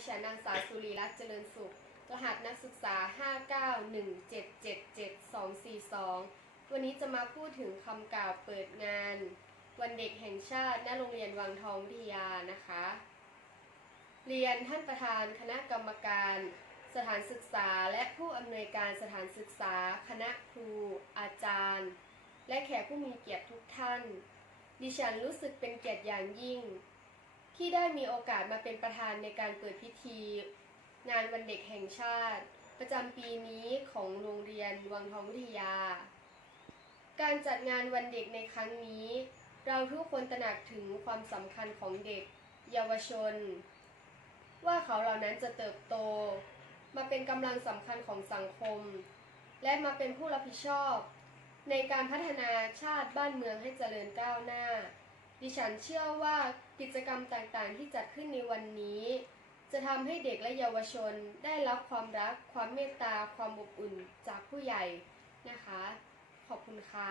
ดิฉันนางสาวสุรีรัตน์เจริญสุข รหัสนักศึกษา 591777242 วันนี้จะมาพูดถึงคำกล่าวเปิดงาน วันเด็กแห่งชาติณโรงเรียนวังทองวิทยานะคะ เรียนท่านประธานคณะกรรมการ สถานศึกษาและผู้อำนวยการสถานศึกษา คณะครู อาจารย์ และแขกผู้มีเกียรติทุกท่าน ดิฉันรู้สึกเป็นเกียรติอย่างยิ่ง ที่ได้มีโอกาสมาเป็นประธานในการเปิดพิธี งานวันเด็กแห่งชาติ ประจำปีนี้ของโรงเรียนวังทองวิทยา การจัดงานวันเด็กในครั้งนี้ เราทุกคนตระหนักถึงความสำคัญของเด็ก เยาวชน ว่าเขาเหล่านั้นจะเติบโต มาเป็นกำลังสำคัญของสังคม และมาเป็นผู้รับผิดชอบ ในการพัฒนาชาติบ้านเมืองให้เจริญก้าวหน้า ดิฉันเชื่อว่ากิจกรรมต่างๆ ที่จัดขึ้นในวันนี้ จะทำให้เด็กและเยาวชนได้รับความรัก ความเมตตา ความอบอุ่นจากผู้ใหญ่นะคะ ขอบคุณค่ะ